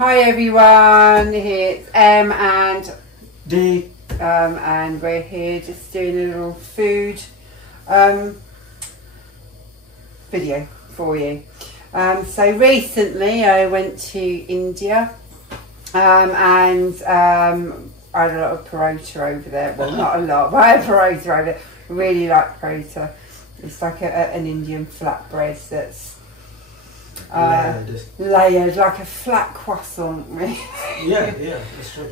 Hi everyone, here's Em and Dee, and we're here just doing a little food video for you. So recently I went to India and I had a lot of Paratha over there. Well, not a lot, but I had Paratha over there. I really like Paratha. It's like an Indian flatbread that's layered like a flat croissant, really. Yeah, that's true.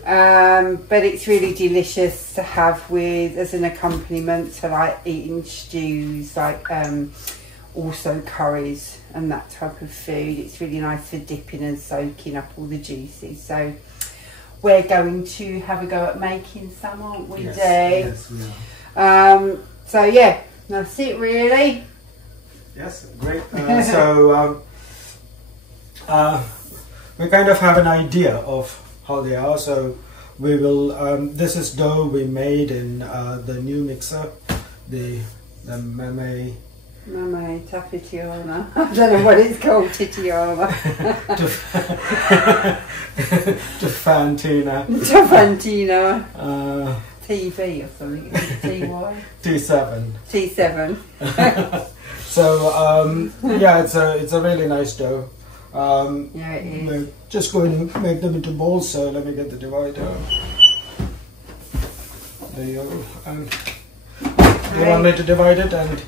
But it's really delicious to have with as an accompaniment to like eating stews, like also curries and that type of food. It's really nice for dipping and soaking up all the juices. So we're going to have a go at making some, aren't we, Dee? Yes, we are. So yeah, that's it really. Yes, great. We kind of have an idea of how they are. So we will. This is dough we made in the new mixer, the Mame Tafitiana. I don't know what it's called, Titiana. Tufantina. TV or something. TY. T7. T7. So yeah, it's a really nice dough. Yeah, it is. We're just going to make them into balls. So let me get the divider. There you go. You want me to divide it and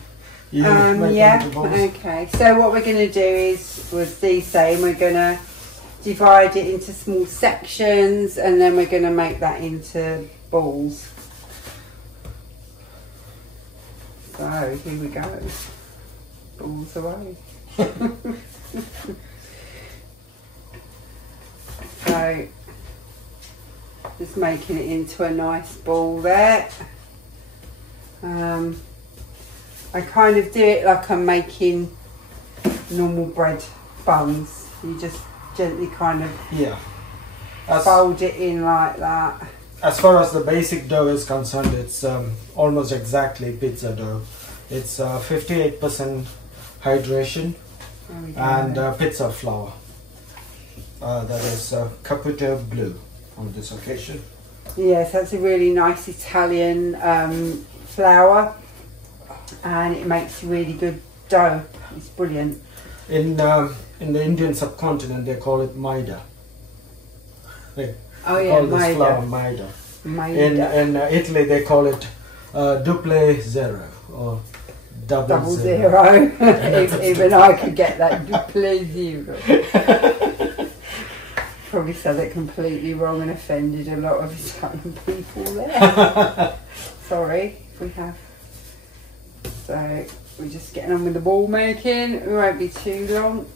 you make them into balls? Okay. So what we're going to do is, was Dee saying, we're going to divide it into small sections and then we're going to make that into balls. So here we go. Balls away. So just making it into a nice ball there. I kind of do it like I'm making normal bread buns. You just gently kind of fold it in like that. As far as the basic dough is concerned, it's almost exactly pizza dough. It's 58% hydration and pizza flour. That is Caputo Blue on this occasion. Yes, that's a really nice Italian flour, and it makes really good dough. It's brilliant. In the Indian subcontinent, they call it maida. They call this flour maida. In Italy, they call it duple zero or double zero. Even I could get that duple zero. Probably said it completely wrong and offended a lot of Italian people there. Sorry if we have. So we're just getting on with the ball making. It won't be too long.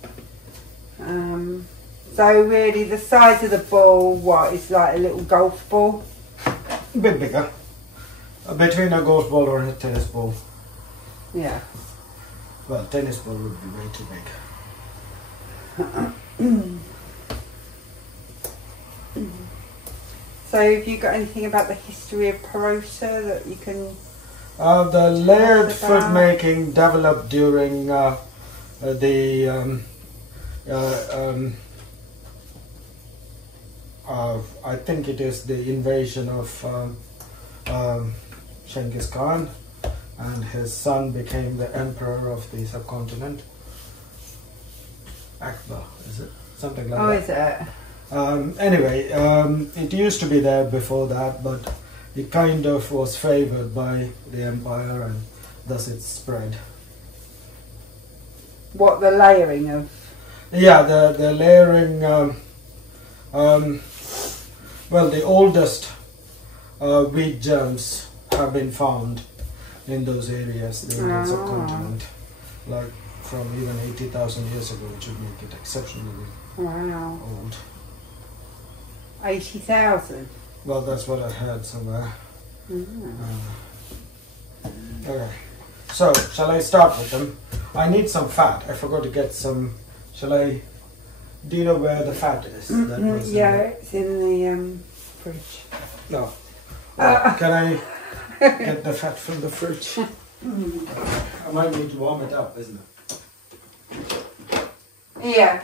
So really the size of the ball, is like a little golf ball? A bit bigger. Between a golf ball or a tennis ball. Yeah. Well, tennis ball would be way too big. So have you got anything about the history of Porotta that you can... The layered food making developed during I think it is the invasion of Genghis Khan, and his son became the emperor of the subcontinent. Akbar, is it? Something like that. Oh, is it? Anyway, it used to be there before that, but it kind of was favored by the empire and thus it spread. What, the layering of? Yeah, the layering, well, the oldest wheat germs have been found in those areas, the Indian subcontinent, like from even 80,000 years ago, which would make it exceptionally old. 80,000? Well, that's what I heard somewhere. Okay, so shall I start with them? I need some fat. I forgot to get some. Shall I? Do you know where the fat is? Yeah, it's in the fridge. No. Well, can I get the fat from the fridge? I might need to warm it up, isn't it? Yeah.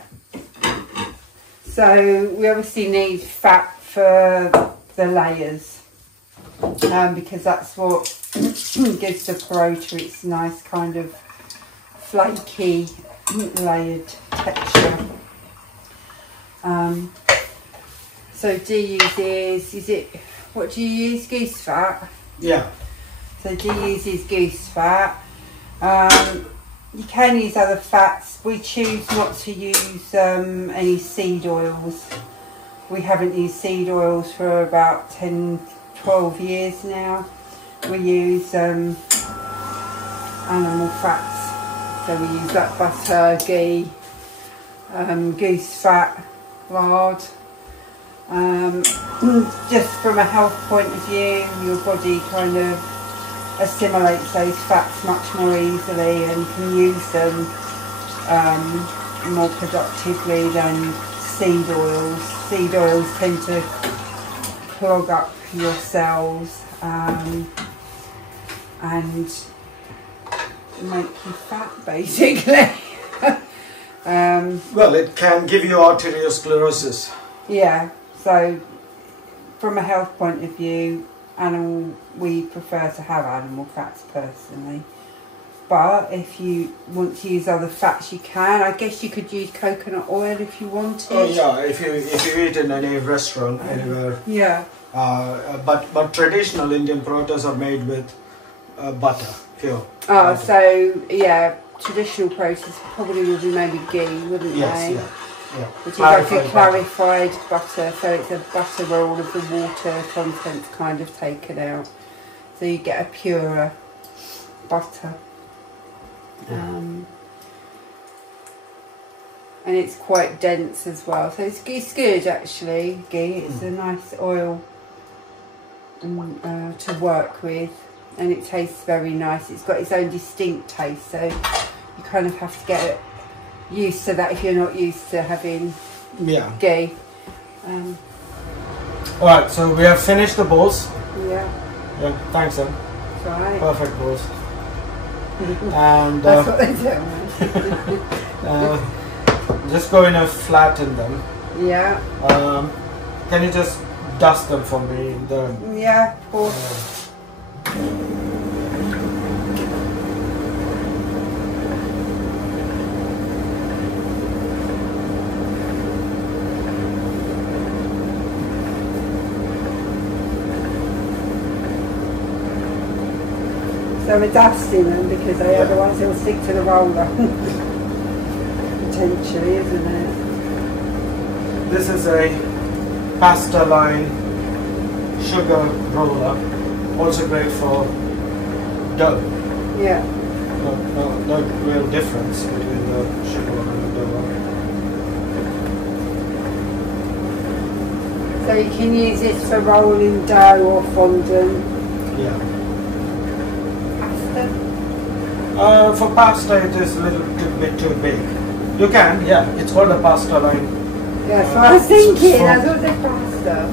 So we obviously need fat for the layers, because that's what gives the Porotta its nice kind of flaky layered texture. So Dee uses, what do you use? Goose fat? Yeah. So Dee uses goose fat. You can use other fats. We choose not to use any seed oils. We haven't used seed oils for about 10-12 years now. We use animal fats. So we use that butter, ghee, goose fat, lard. Just from a health point of view, your body kind of assimilates those fats much more easily and can use them more productively than seed oils. Seed oils tend to clog up your cells and make you fat, basically. Well, it can give you arteriosclerosis. Yeah, so from a health point of view, we prefer to have animal fats personally. But if you want to use other fats, you can. I guess you could use coconut oil if you wanted. Oh yeah, if you eat in any restaurant anywhere. Yeah. But traditional Indian Parottas are made with butter, pure. Oh, butter. so yeah, traditional Parottas probably would be made with ghee, wouldn't Yes, they? yeah. Yeah. Which is like a clarified butter, so it's a butter where all of the water content's kind of taken out. So you get a purer butter. And it's quite dense as well. So it's good actually, ghee. It's a nice oil to work with, and it tastes very nice. It's got its own distinct taste, so you kind of have to get used to that if you're not used to having ghee. Alright, so we have finished the bowls. Yeah. Yeah, thanks, Em. Right. Perfect bowls. And that's what they do. just going to flatten them. Yeah. Can you just dust them for me? Yeah, of course. So we're dusting them because otherwise they'll stick to the roller. Potentially, isn't it? This is a Pastaline sugar roller, also great for dough. Yeah. No real difference between the sugar and the dough. So you can use this for rolling dough or fondant. Yeah. Pasta? For pasta it is a little bit too big. You can, yeah, it's called a Pastaline. Yeah, that's what I was thinking. I thought they pasta.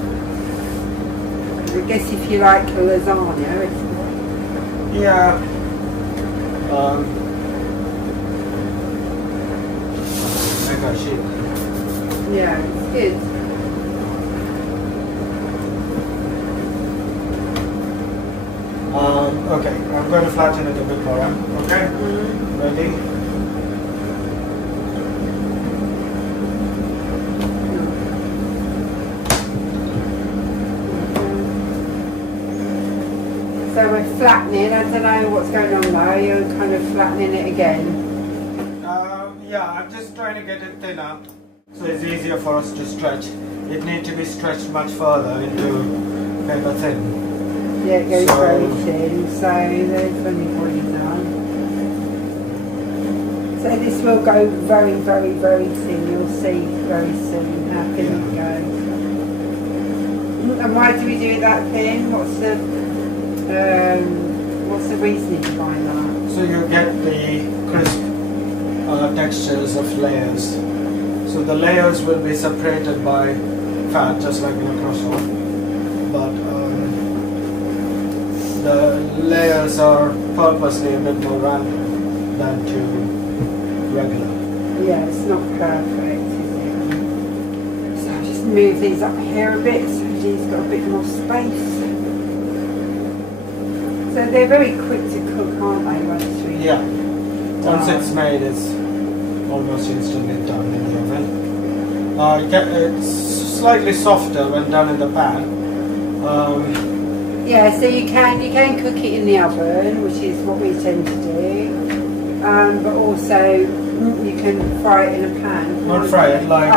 I guess if you like lasagna, it's Yeah. Mega shape. yeah, it's good. Okay, I'm going to flatten it a bit more. Okay? Ready? So we're flattening. I don't know what's going on there. You're kind of flattening it again. Yeah, I'm just trying to get it thinner so it's easier for us to stretch. It needs to be stretched much further into paper thin. Yeah, it goes very thin. So there's when you've already done. So this will go very, very, very thin. You'll see very soon how thin it goes. And why do we do it that thin? What's the reasoning behind that? So you get the crisp textures of layers. So the layers will be separated by fat, just like in a croissant. But the layers are purposely a bit more random than to regular. Yeah, it's not perfect, is it? move these up here a bit so these got a bit more space. So they're very quick to cook, aren't they? Yeah. Once it's made, it's almost instantly done in the oven. It's slightly softer when done in the pan. Yeah, so you can cook it in the oven, which is what we tend to do. But also you can fry it in a pan. Not fry it, like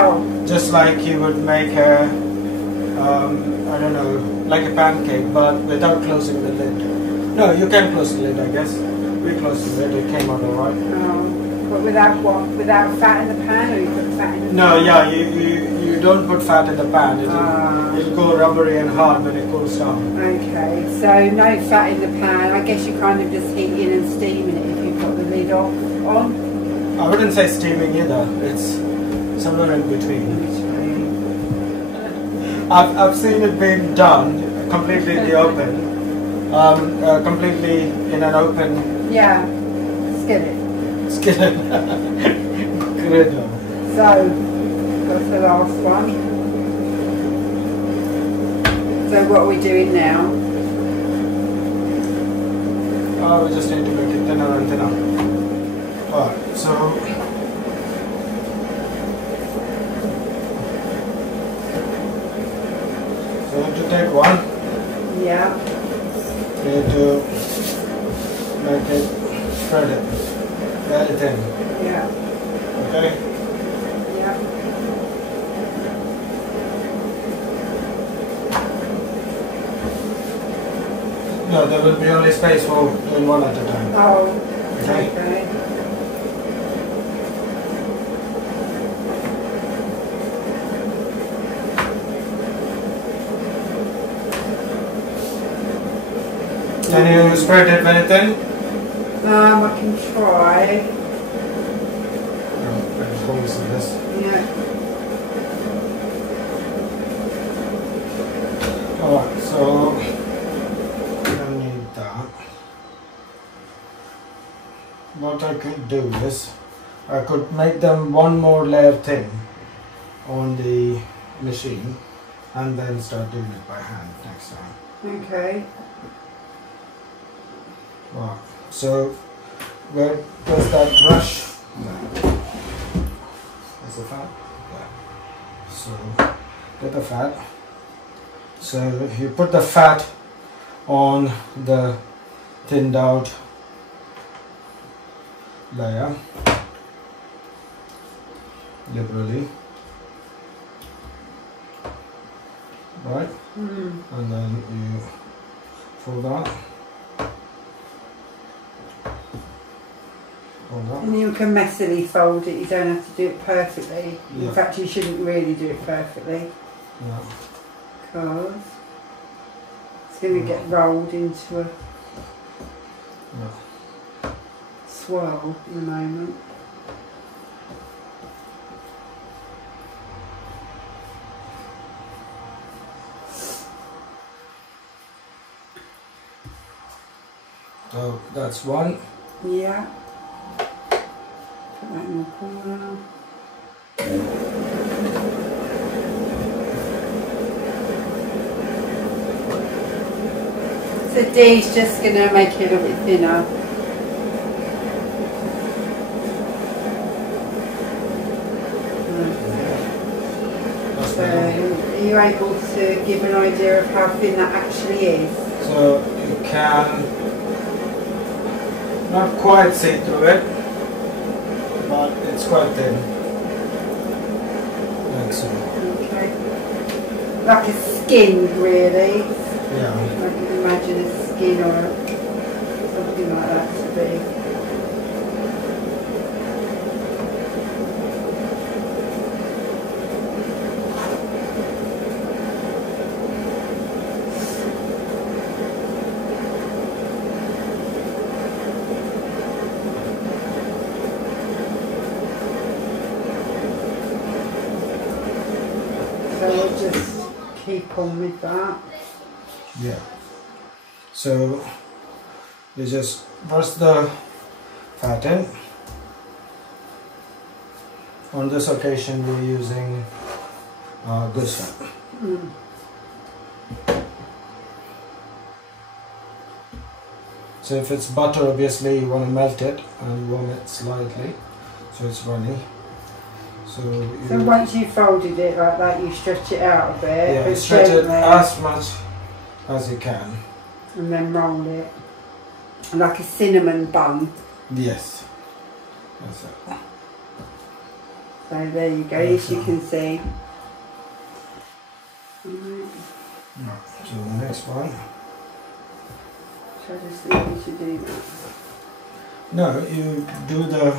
just like you would make a I don't know, like a pancake, but without closing the lid. No, you can close the lid, I guess. We closed the lid, it came out alright. But without what? Without fat in the pan, or you put fat in the pan? No, yeah, you don't put fat in the pan. It'll go rubbery and hard when it cools down. Okay, so no fat in the pan. I guess you kind of just heating and steaming it if you've got the lid on. I wouldn't say steaming either. It's somewhere in between. I've seen it being done completely in the open. Completely in an open. Yeah, skillet. Skillet. Griddle. So, that's the last one. So what are we doing now? We just need to make it thinner and thinner. Alright, so you have to take one. Yeah. You need to make it, spread it very thin. Yeah. Okay? Yeah. No, there will be only space for doing one at a time. Oh, okay. Can you spread it very thin? I can try. There's holes in this. Yeah. Alright, so I don't need that. What I could do is I could make them one more layer thin on the machine and then start doing it by hand next time. Okay. Wow. So where does that brush? That's the fat. Yeah. So get the fat. So you put the fat on the thinned out layer liberally, right? And then you fold that. And you can messily fold it, you don't have to do it perfectly. Yeah. In fact, you shouldn't really do it perfectly. Yeah. Because it's going to get rolled into a swirl in a moment. So that's one. Yeah. Put that in the corner. So Dee's just going to make it a little bit thinner. So are you able to give an idea of how thin that actually is? So you can not quite see through it, but it's quite thin. Like so. Okay. Like a skin, really. Yeah. I can imagine a skin or something like that to be. So we'll just keep on with that. Yeah. So you just press the fat in. On this occasion we're using good stuff. So if it's butter, obviously you want to melt it and warm it slightly so it's runny. So once you've folded it like that, you stretch it out a bit. Yeah, stretch it as much as you can. And then roll it. Like a cinnamon bun. Yes. That's it. So there you go, as you can see. Right. So the next one. Shall I just leave you to do that? No, you do the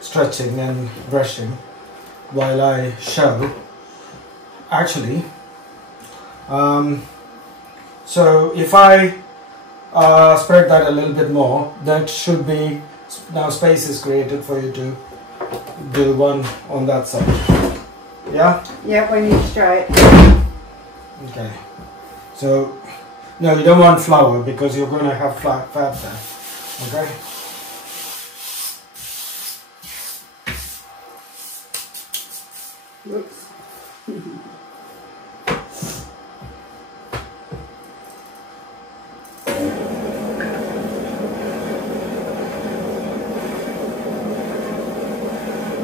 stretching and brushing while I show. Actually, so if I spread that a little bit more, that should be, now space is created for you to do one on that side. Yeah? Yeah, when you stretch. Okay. So, no, you don't want flour because you're going to have fat there. Okay? Whoops.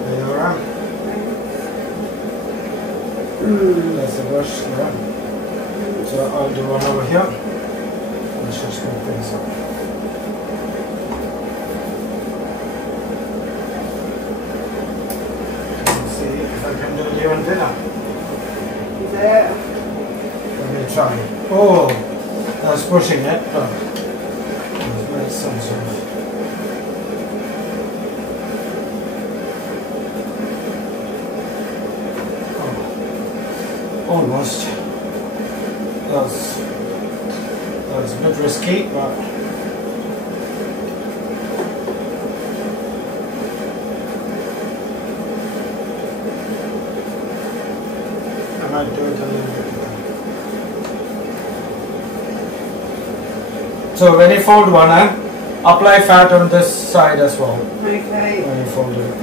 There you are. That's the brush there. So I'll do one over here. Let's just move things up. Let's see if I can do you on dinner. Is it? Let me try. Oh, that's pushing it. It's made some sort of. Oh, almost. That's a bit risky, but I might do it a little bit more. So when you fold one, apply fat on this side as well. Okay. When you fold it.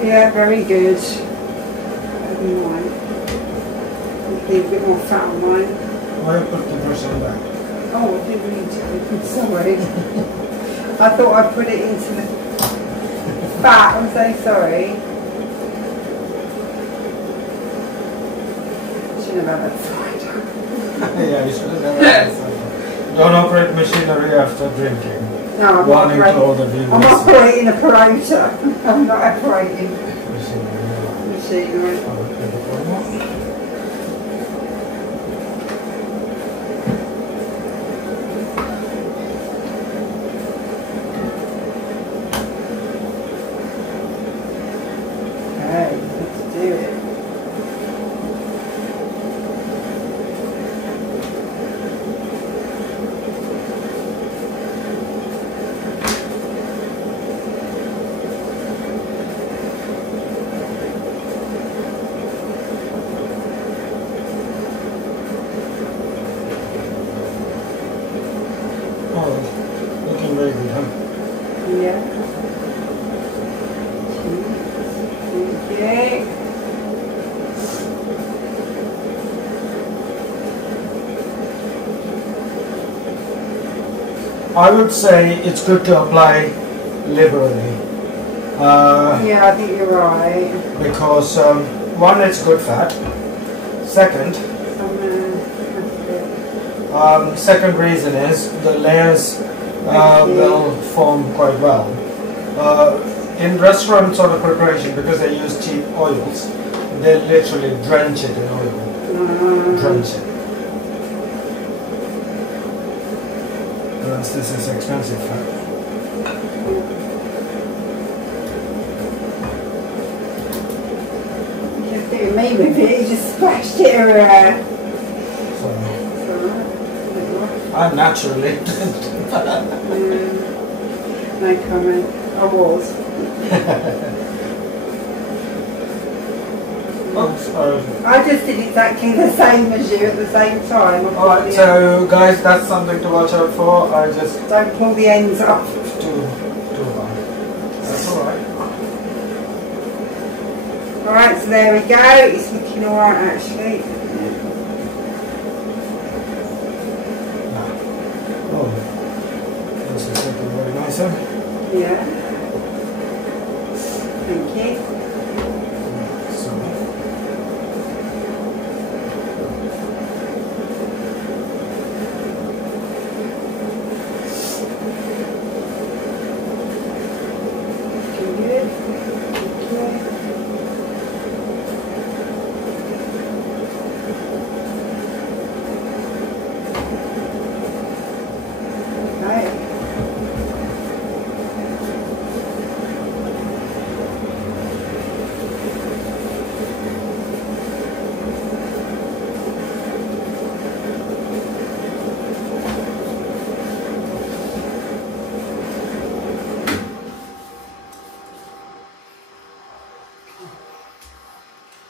Yeah, very good. Mine. Need a bit more fat on mine. Why put the brush on back? Oh, I didn't mean to. Sorry. I thought I put it into the fat. I'm so sorry. Shouldn't have had that side. Yeah, you should have never had that. Don't operate machinery after drinking. No, I'm Warning not to all the viewers. I'm operating a Porotta. I'm not operating machinery. Okay, let's do it. Looking very good, huh? Yeah. Okay. I would say it's good to apply liberally. Yeah, I think you're right. Because one, it's good fat. Second, Second reason is the layers will form quite well. In restaurant sort of preparation, because they use cheap oils, they literally drench it in oil. Drench it. Whereas this is expensive fat. You me with it, you just splashed it everywhere. I'm naturally. No comment. I was. I just did exactly the same as you at the same time. Alright, so guys, that's something to watch out for. I just don't pull the ends off. Too hard. That's alright. Alright, so there we go. It's looking alright actually. Oh, this is looking very nice. Yeah. Thank you.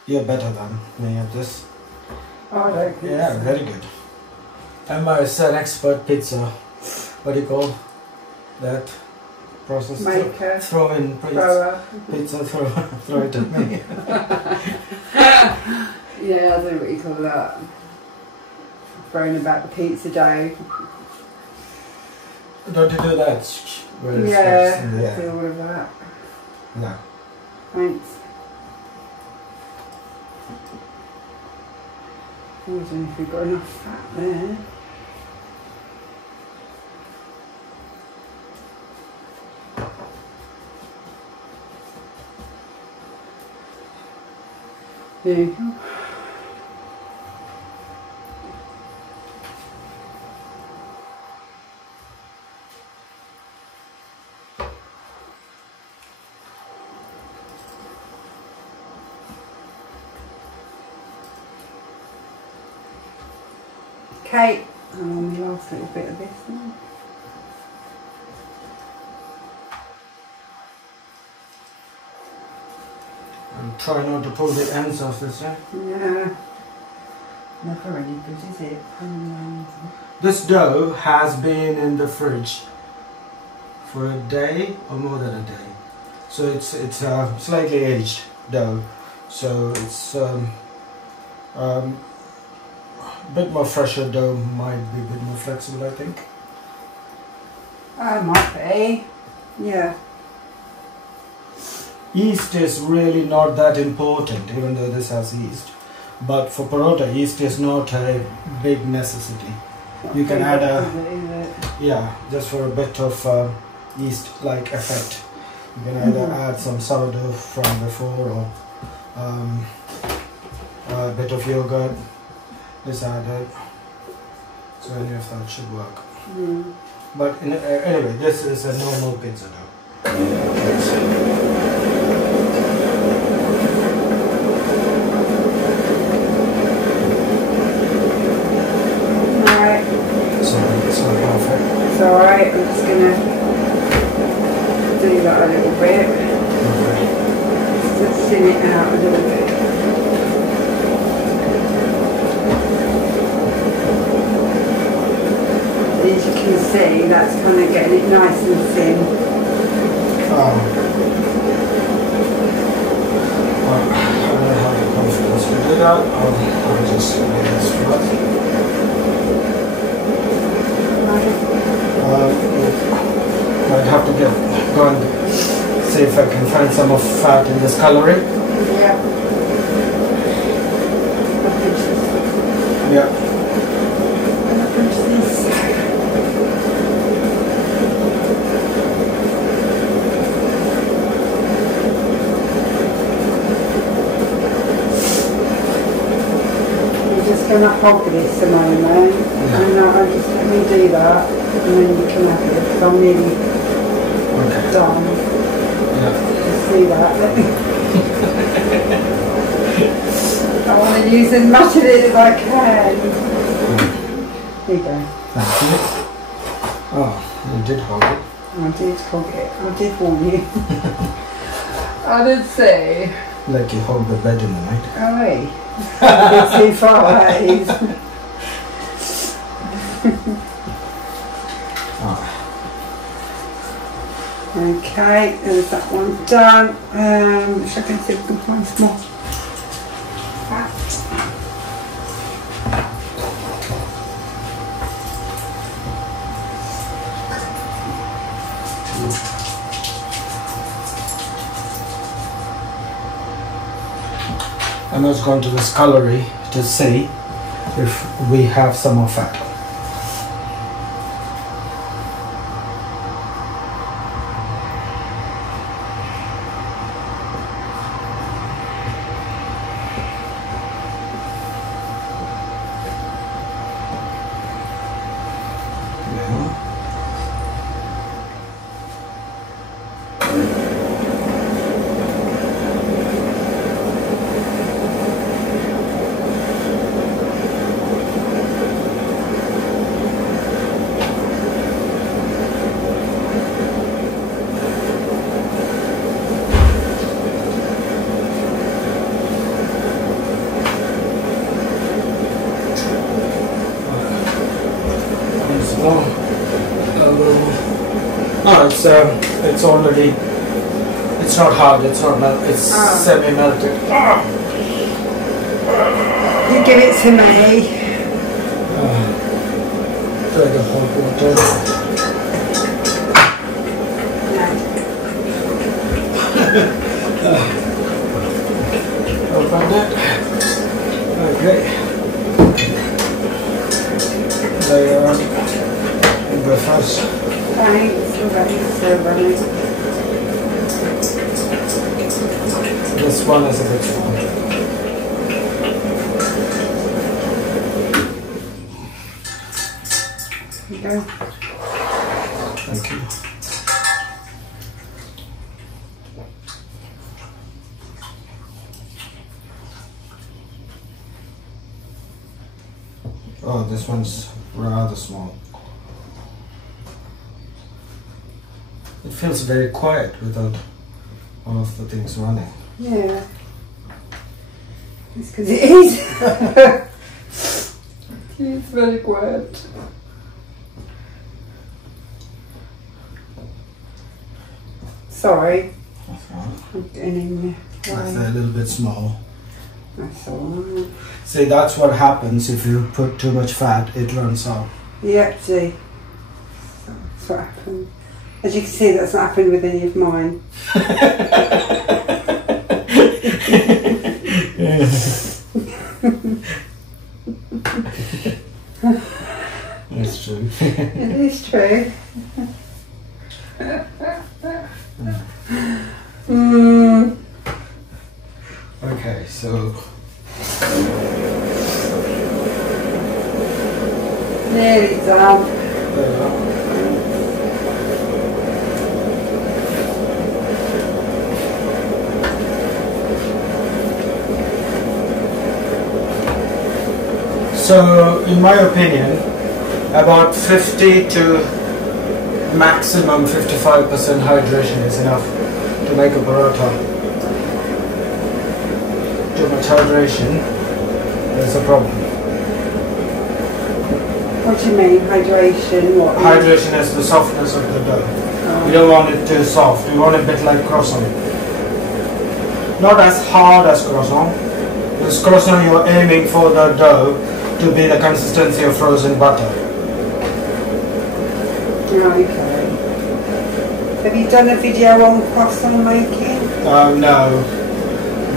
You're better than me at this. Oh, I don't think yeah, so. Very good. Emma is an expert pizza. What do you call that process? Maker. Throw in pizza, throw it at me. Yeah, I don't know what you call that. Throwing about the pizza dough. Don't you do that? Yeah, I do all of that. No. Thanks. I don't know if we've got enough fat there. There you go. Okay, I'm on the last little bit of this now. And try not to pull the ends off this, yeah? Yeah. Never really good, is it? This dough has been in the fridge for a day or more than a day. So it's slightly aged dough. So it's a bit more fresher dough, might be a bit more flexible, I think. Might be, yeah. Yeast is really not that important, even though this has yeast. But for Porotta, yeast is not a big necessity. You can add just for a bit of yeast-like effect. You can either add some sourdough from before or a bit of yogurt is added. So any of that should work. But anyway, this is a normal pizza dough. It's not perfect. It's alright, I'm just going to do that a little bit. Just thin it out a little bit. As you can see, that's kind of getting it nice and thin. I don't know how the confidence to do that. I'll just do this first. Might have to go and see if I can find some of fat in this calorie. Yeah. Yeah. going to hold this a moment, and I'll just let me do that, and then you can have it, because I'm nearly done. Yeah. Just see that. I want to use as much of it as I can. Here you go. Thank you. Oh, you did hold it. I did hold it. I did warn you. I did say. Like you hold the bed in the night. Oh, hey. A bit too far away. Okay, there's that one done. Which I can see if we can find some more fat. I'm just going to this calorie to see if we have some more fat. It's already, it's not hard, it's not melted, it's semi-melted. You give it to me. Try the hot water. Open it. Okay. There you are. You go first. Thanks. This one is a bit small. There you go. Thank you. Oh, this one's rather small. It feels very quiet without all of the things running. Yeah. It's because it is. It's very quiet. Sorry. That's all right. I'm getting in there. That's a little bit small. That's alright. See, that's what happens if you put too much fat, it runs out. Yeah, see. That's what happened. As you can see, that's not happened with any of mine. That's true. It is true. Okay, so nearly done. there you are. So, in my opinion, about 50 to maximum 55% hydration is enough to make a paratha. Too much hydration is a problem. What do you mean, hydration? What? Hydration is the softness of the dough. You don't want it too soft, you want it a bit like croissant. Not as hard as croissant. Because croissant, you're aiming for the dough to be the consistency of frozen butter. Okay. Have you done a video on croissant making? No.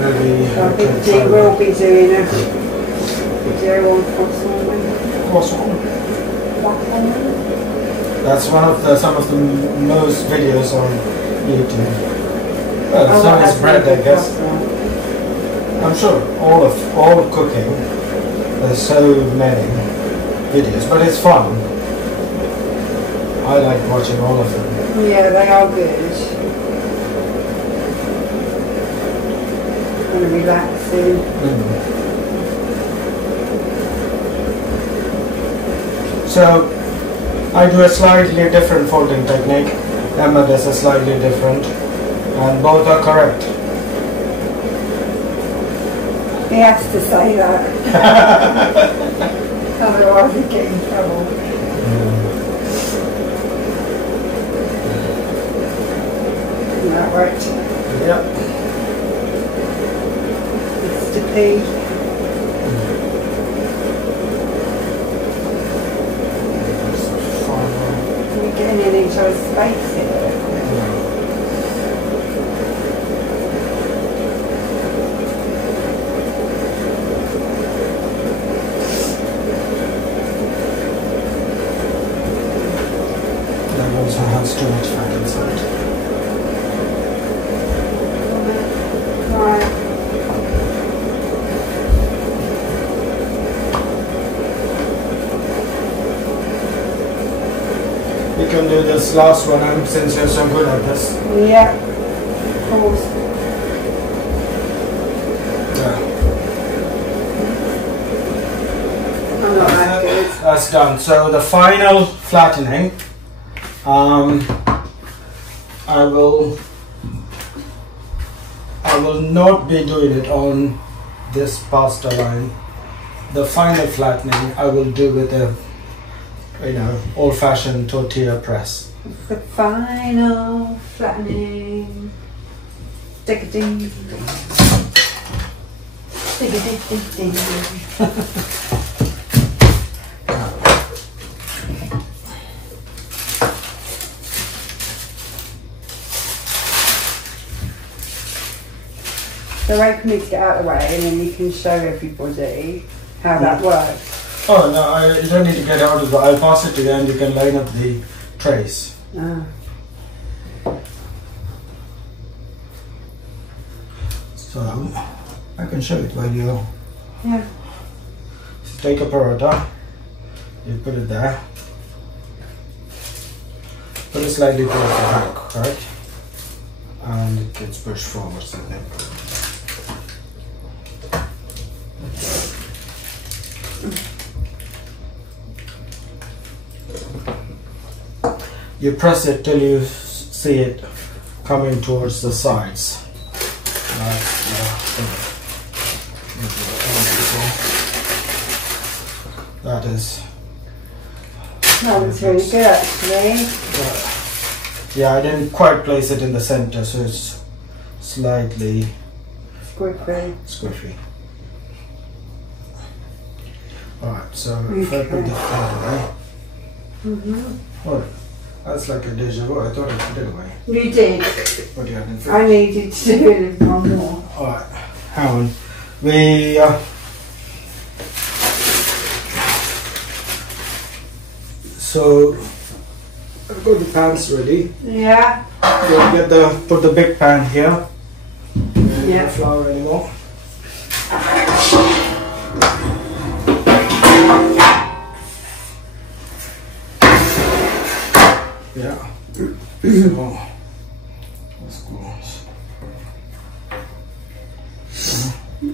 Maybe I think you will be doing a video on croissant making. croissant. That's one of the some of the most videos on YouTube. Well, some is bread, I guess. I'm sure all cooking There's so many videos, but it's fun. I like watching all of them. Yeah, they are good. And relaxing. So I do a slightly different folding technique. Emma does a slightly different, and both are correct. He has to say that. Otherwise he'd get in trouble. Isn't that right? Yep. Mr. P. We're getting in each other's space here. Also has too much fat inside. Right. We can do this last one, since you're so good at this. Yeah. Of course. Yeah. I'm not that good. That's done. So the final flattening. I will not be doing it on this Pastaline. The final flattening I will do with a, old-fashioned tortilla press. The final flattening. Dig-a-ding. Dig-a-ding-ding-ding. So wait for me to get out of the way and then you can show everybody how that works. Oh no, you don't need to get out of the way. I'll pass it to you and you can line up the trays. Ah. So I can show it while you... Yeah. So take a Porotta, you put it there. Put it slightly towards the back, correct? And it gets pushed forwards, I think. You press it till you see it coming towards the sides. That is. That was really good actually. Yeah, I didn't quite place it in the center, so it's slightly squiffy. Alright, so if I put that away. Oh, that's like a deja vu. I thought I put it away. You did. But you hadn't. I needed to do it one more. Alright, hang on. So I've got the pans ready. Yeah. We'll put the big pan here. Yeah. No flour anymore. Yeah. So let's go.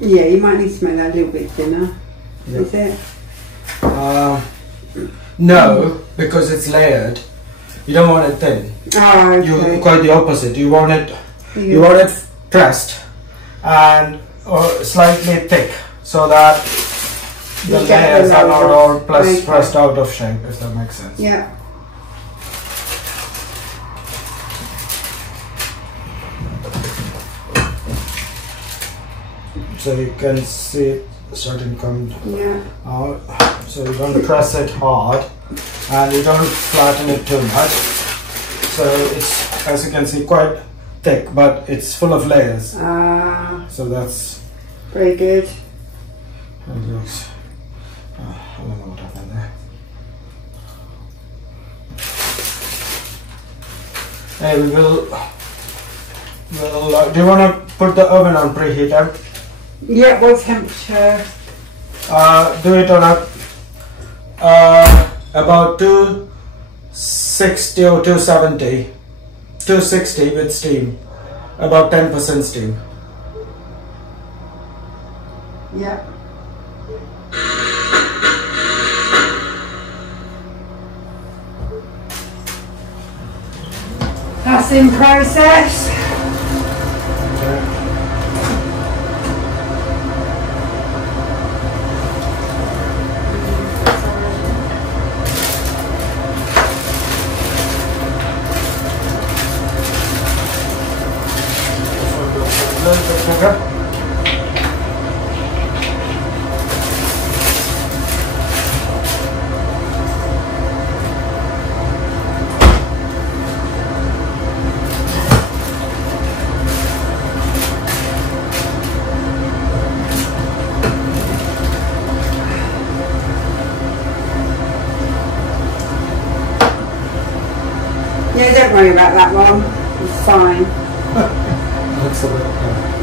Yeah, you might need to make that a little bit thinner. Yeah. Is it? No, because it's layered. You don't want it thin. Oh, okay. You quite the opposite. You want it pressed and slightly thick, so that the layers are not all pressed out of shape, if that makes sense. Yeah. So you can see it starting to come out. So you don't press it hard and you don't flatten it too much. So it's, as you can see, quite thick, but it's full of layers. So that's very good. How it looks. I don't know what happened there. Hey, we will. Do you want to put the oven on preheater? Yeah, what temperature? Do it on about 260 or 270, 260 with steam, about 10% steam. Yeah. That's in process. Okay. Yeah, don't worry about that one. It's fine. Looks a bit,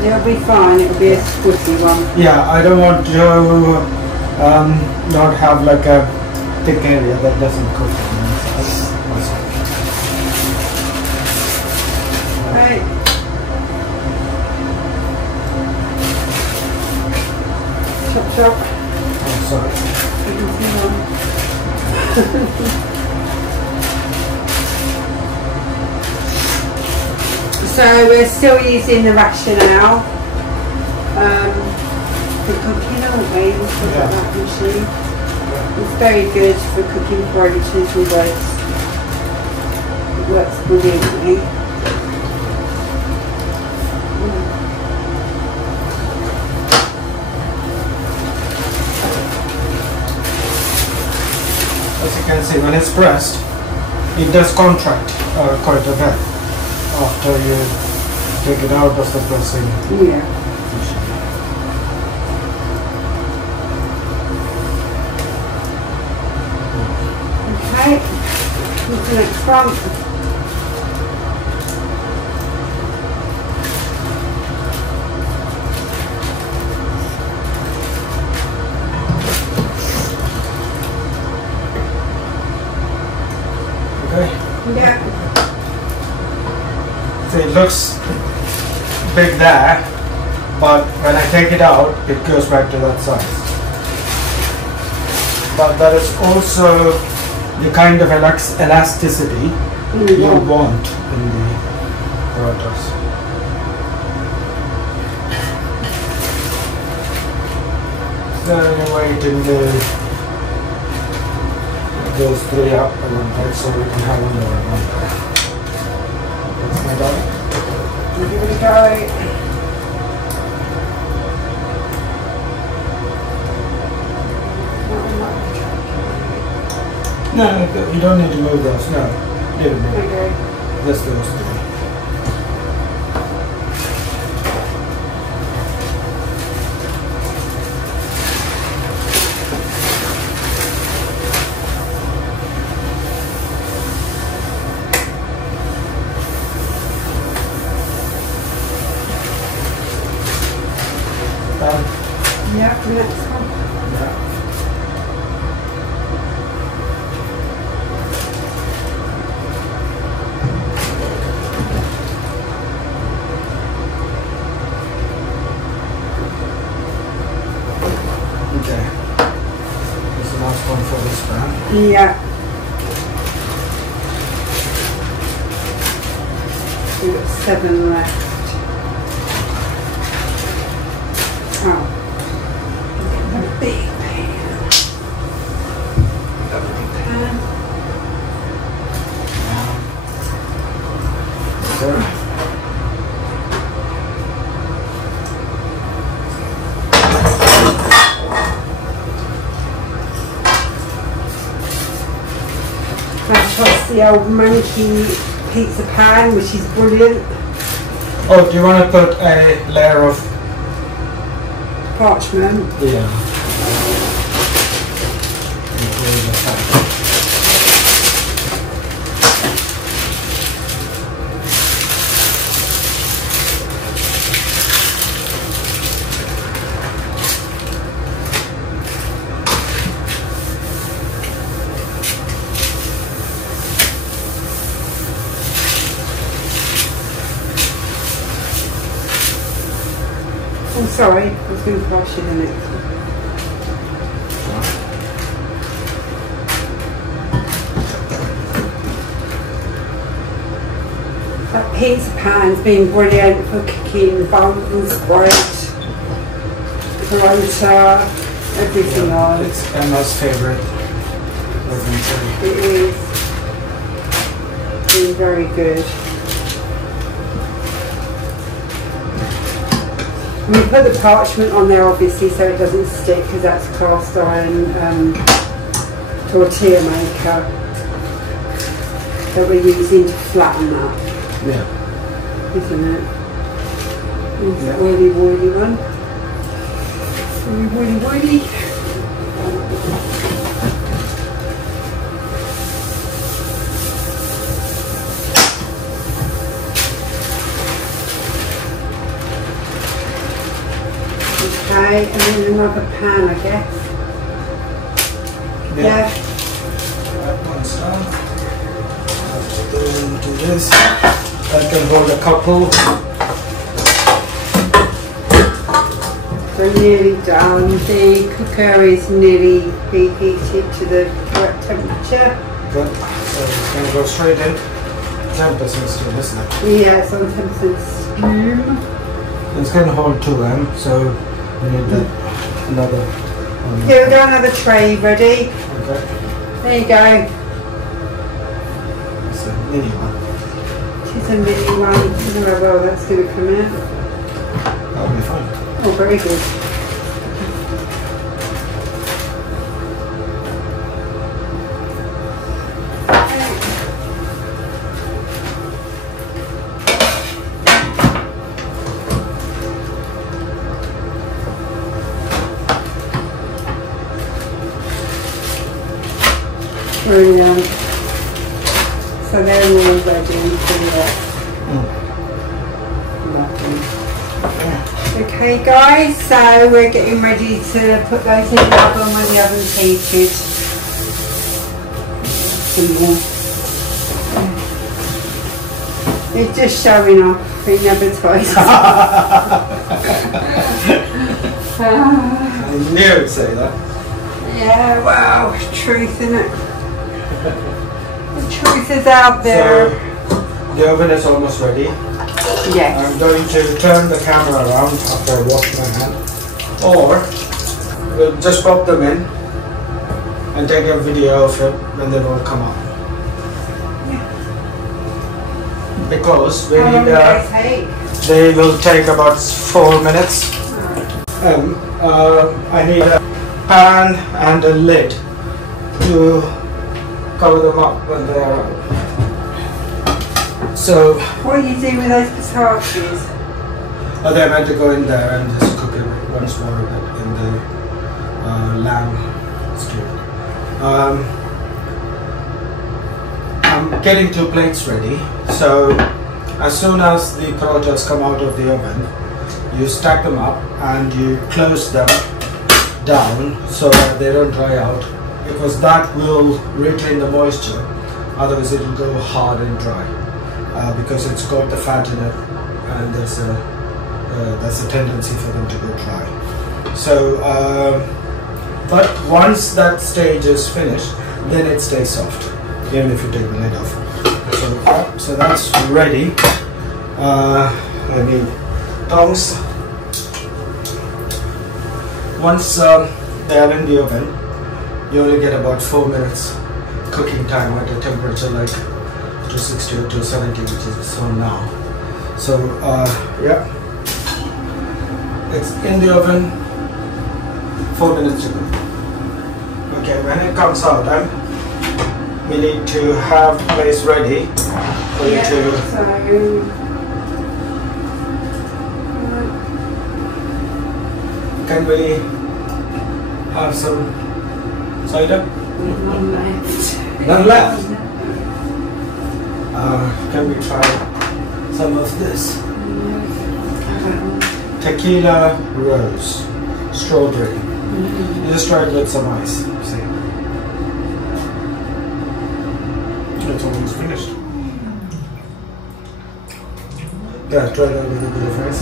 It'll be fine. It'll be a squishy one. yeah, I don't want to not have like a thick area that doesn't cook. Right. Chop chop. Oh, sorry. So we're still using the rationale for cooking, aren't we? We've got that machine. It's very good for cooking porridge and rice. It works brilliantly. As you can see, when it's pressed, it does contract quite a bit after you take it out of the pressing. Yeah. Okay, what's the next one? Okay. Yeah. So it looks big there, but when I take it out, it goes back to that size. But that is also the kind of elasticity you want in the parathas. So you wait until those three up and then right, so we can have another one. That's my dog. Give it a go. No, you don't need to move those. No, leave it there. Okay. Just those three. Yeah, the next one. Yeah. Okay. This is the last one for this pan. Yeah. We've got 7 left. Oh. A big pan. Got a big pan. There. That's the old monkey pizza pan, which is brilliant. Oh, do you want to put a layer of Parchment. yeah? Oh, sorry, I was going to pass you the next one. That pizza pan's been brilliant for cooking buns, bread, Porotta, everything on. It's Emma's favourite. It is. Been very good. We put the parchment on there obviously so it doesn't stick because that's cast iron tortilla maker that we're using to flatten that. Yeah. Isn't it? It's that oily woily one. Oily woily. Okay, and then another pan, I guess. Yeah. That one's done. I'll do this. I can hold a couple. So nearly done. The cooker is nearly preheated to the correct temperature. Good. So it's going to go straight in. 10% steam, isn't it? Yeah, it's on 10% steam. It's going to hold 2M, so we need that another one. Here we go, another tray ready. Okay. There you go. It's a mini one. It's a mini one. I don't know how well that's going to come out. That'll be fine. Oh, very good. Brilliant. So they're all ready for the Okay guys, so we're getting ready to put those in the oven when the oven's heated. It's just showing off in advertising. I knew you'd say that. Yeah, well, truth, isn't it? The truth is out there. So, the oven is almost ready. Yes. I'm going to turn the camera around after I wash my hand. Or, we'll just pop them in and take a video of it when they don't come out. Yeah. Because we How long need, will they take? they will take about 4 minutes. I need a pan and a lid to cover them up when they are out. So, What are you doing with those pistachiots? they're meant to go in there and just cook it once more in the lamb stew. I'm getting 2 plates ready. So, as soon as the parottas come out of the oven, you stack them up and you close them down so that they don't dry out, because that will retain the moisture, otherwise it will go hard and dry, because it's got the fat in it and there's a tendency for them to go dry. So but once that stage is finished, then it stays soft even if you take the lid off. So that's ready. I need tongs. Once they are in the oven, you only get about 4 minutes cooking time at a temperature like 260 or 270, which is on now. So yeah, it's in the oven, 4 minutes to go. Okay, when it comes out, we need to have the place ready for you to. Can we have some cider? None left. None left? Can we try some of this? Tequila rose, strawberry. You just try it with some ice. See? It's almost finished. Yeah, try that with a bit of ice.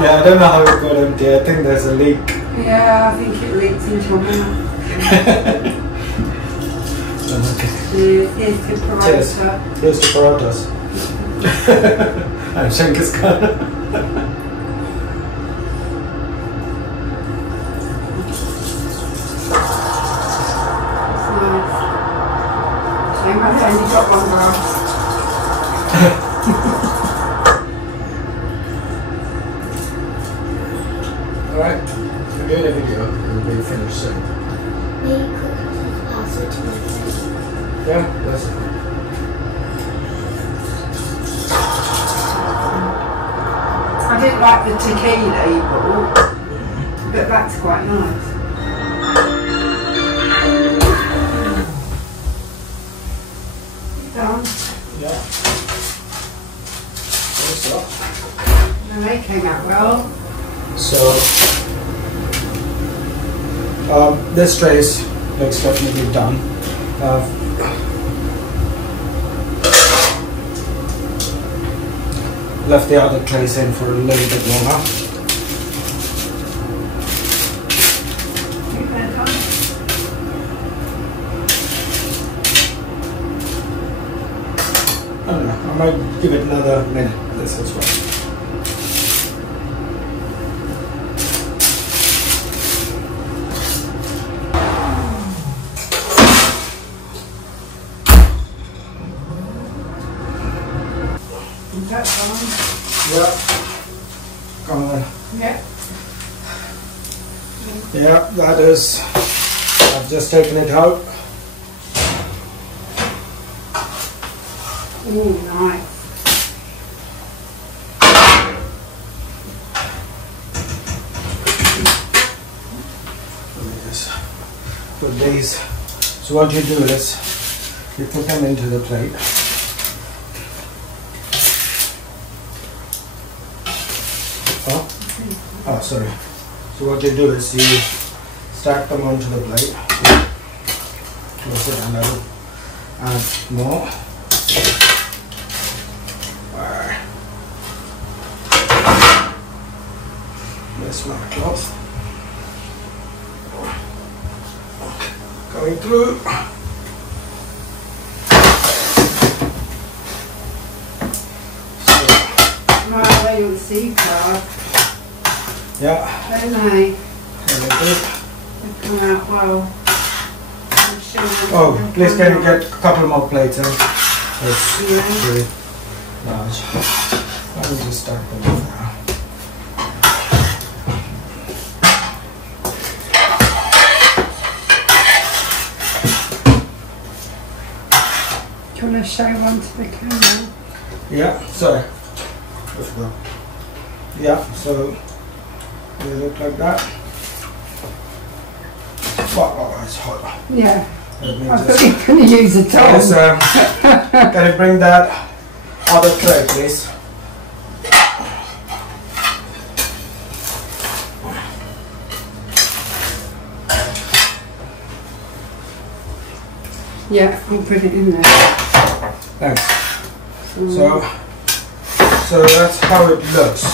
Yeah, I don't know how it got empty. I think there's a leak. Yeah, I think it leaked into my mouth. Okay. Here's to Paratha. Cheers. Here's to Parattas. I'm Genghis Khan. I've only got one glass. Alright, we're doing a video. It'll be finished soon. May you cook pasta to my plate? Yeah, that's it. I didn't like the tequila you bought, but that's quite nice. Done. Yeah. What's up? And they came out well. So, this trace looks definitely done. Left the other trace in for a little bit longer. I don't know, I might give it another minute, this as well. Is that fine? Yeah. Come on. Yeah. Yeah, that is. I've just taken it out. Oh, nice. Let me just put these. So what you do is you put them into the plate. Oh, sorry. So what you do is you stack them onto the plate. Close it and I will add more. There's my cloth. Going through. Right, there you'll see card. Yeah. Very nice. Very good. They've come out well. I'm sure Oh, please can you get a couple more plates in? It's Yeah. really large. Let me just stack them in now. Do you want to show one to the camera? Yeah, sorry. Let's go. Yeah, so they look like that. Oh, it's hot. Yeah. Let me I thought just. you were going to use a towel. Yes, can you bring that other tray, please? Yeah, we'll put it in there. Thanks. So that's how it looks.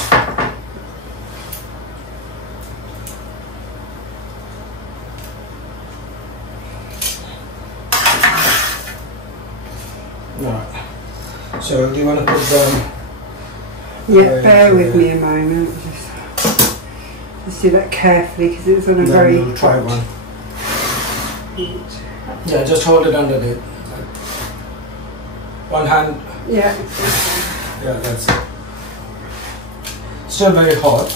Right. So do you want to put them? Yeah, bear with me a moment. Just do that carefully because it was on a Then very we'll try hot one. heat. Yeah, just hold it underneath. One hand. Yeah. Yeah, that's it. Still very hot.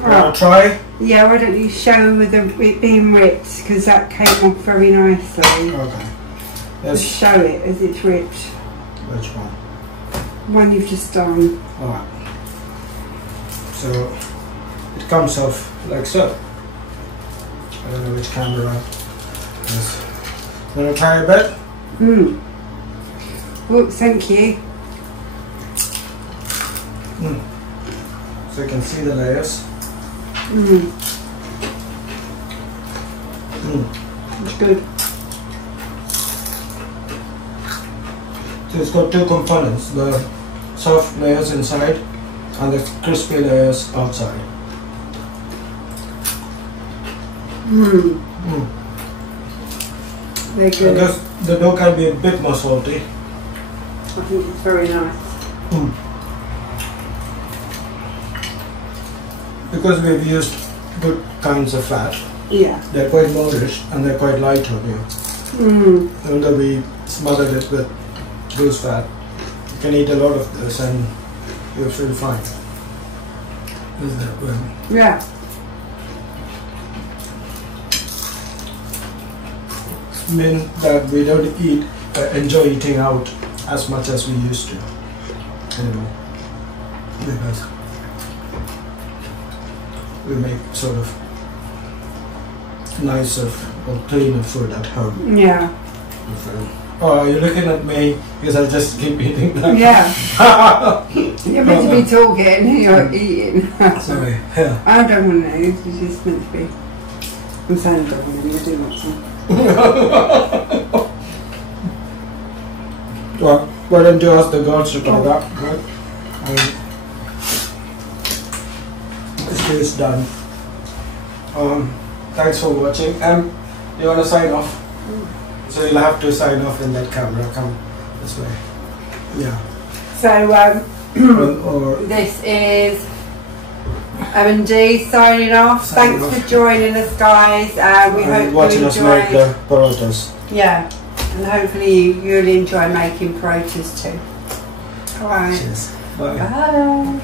Right. Want to try? Yeah, why don't you show with it being ripped because that came off very nicely. Okay. Just Yes. show it as it's ripped. Which one? One you've just done. Alright. So it comes off like so. I don't know which camera. Yes. Want to try a bit? Oh, thank you. So you can see the layers. It's good. So it's got two components, the soft layers inside and the crispy layers outside. They're good. I guess the dough can be a bit more salty. I think it's very nice. Because we've used good kinds of fat. Yeah. They're quite moreish and they're quite light on you. Even though we smothered it with goose fat, you can eat a lot of this and you'll feel fine. Is that one? Yeah. It means that we don't enjoy eating out as much as we used to anymore. Because we make sort of nicer or cleaner food at home. Yeah. Oh, you're looking at me because I just keep eating that. Yeah. You're meant to be talking, you're eating. Sorry. Yeah. I don't want to know, it's just meant to be. I'm saying I don't want to do much. Well, why don't you ask the girls to try that? Right? This is done. Thanks for watching. You want to sign off? So you'll have to sign off in that camera. Come this way. Yeah. So, or this is EmDee signing off. Signing Thanks off. for joining us, guys. We hope watching you us make enjoyed. the Parottas. Yeah, and hopefully you'll enjoy making Parottas too. Alright. Cheers. Bye. Bye.